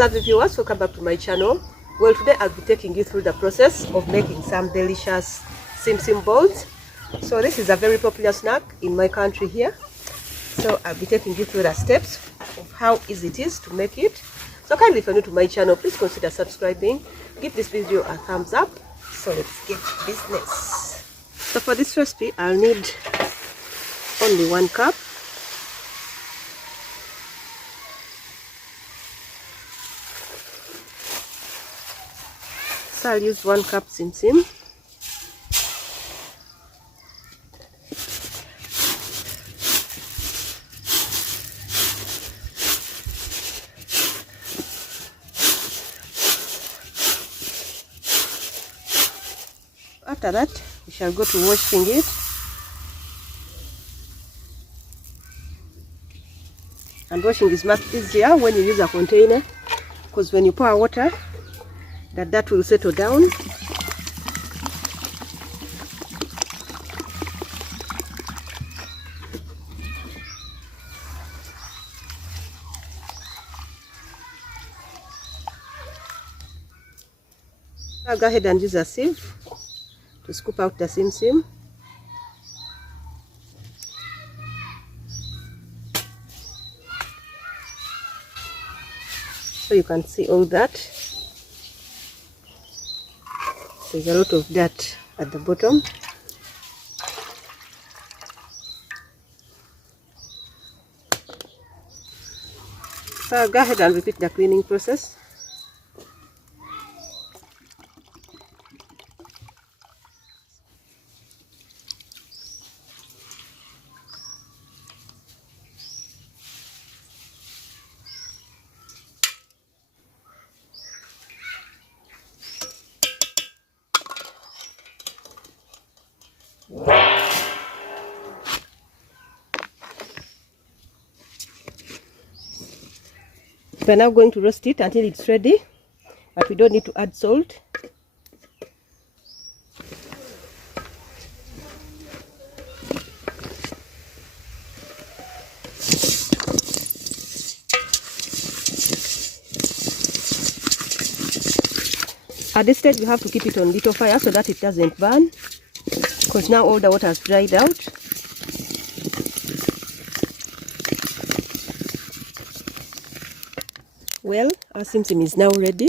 lovely viewers, welcome back to my channel. Well, today I'll be taking you through the process of making some delicious Simsim balls. So this is a very popular snack in my country here. So I'll be taking you through the steps of how easy it is to make it. So kindly, if you're new to my channel, please consider subscribing. Give this video a thumbs up. So let's get to business. So for this recipe, I'll need only 1 cup. So I'll use 1 cup Simsim. After that, we shall go to washing it. And washing is much easier when you use a container, because when you pour water, that will settle down. I'll go ahead and use a sieve to scoop out the Simsim. So you can see all that. There's a lot of dirt at the bottom. So I'll go ahead and repeat the cleaning process. We're now going to roast it until it's ready, but we don't need to add salt. At this stage, we have to keep it on little fire so that it doesn't burn, because now all the water has dried out. Well, our Simsim is now ready.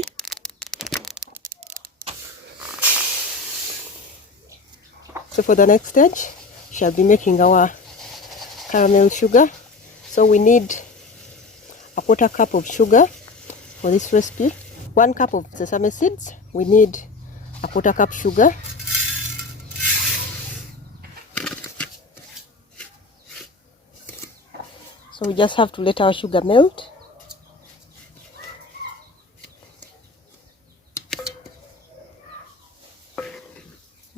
So for the next stage, we shall be making our caramel sugar. So we need a 1/4 cup of sugar for this recipe. 1 cup of sesame seeds, we need a 1/4 cup sugar. So we just have to let our sugar melt.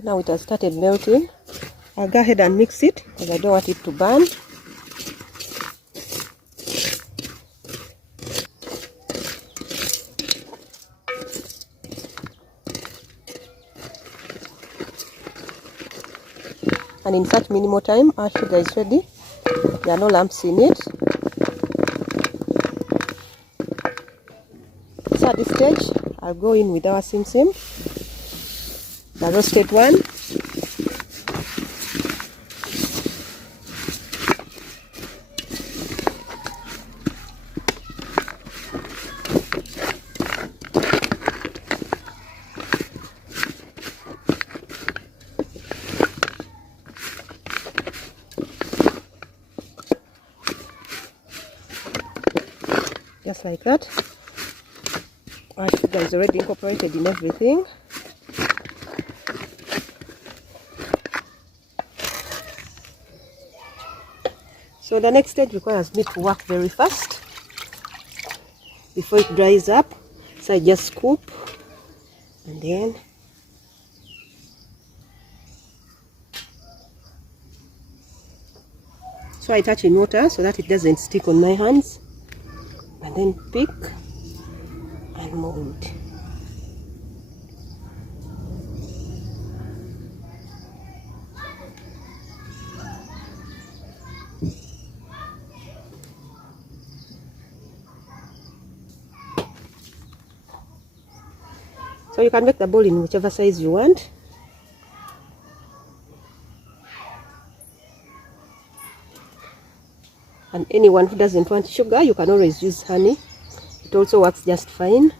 Now it has started melting. I'll go ahead and mix it because I don't want it to burn. And in such minimal time, our sugar is ready. There are no lumps in it. So at this stage, I'll go in with our Simsim, the roasted one. Just like that. Our sugar is already incorporated in everything. So the next stage requires me to work very fast before it dries up. So I just scoop and then I touch in water so that it doesn't stick on my hands, and then pick and mold. So you can make the bowl in whichever size you want. And anyone who doesn't want sugar, you can always use honey. It also works just fine.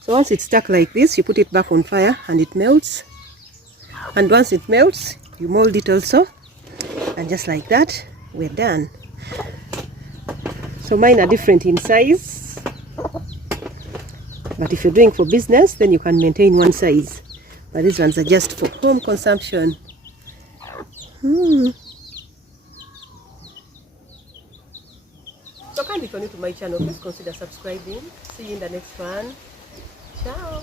So once it's stuck like this, you put it back on fire and it melts. And once it melts, you mold it also. And just like that, we're done. So mine are different in size. But if you're doing for business, then you can maintain one size. But these ones are just for home consumption. So kindly, if you're new to my channel, please consider subscribing. See you in the next one. Ciao.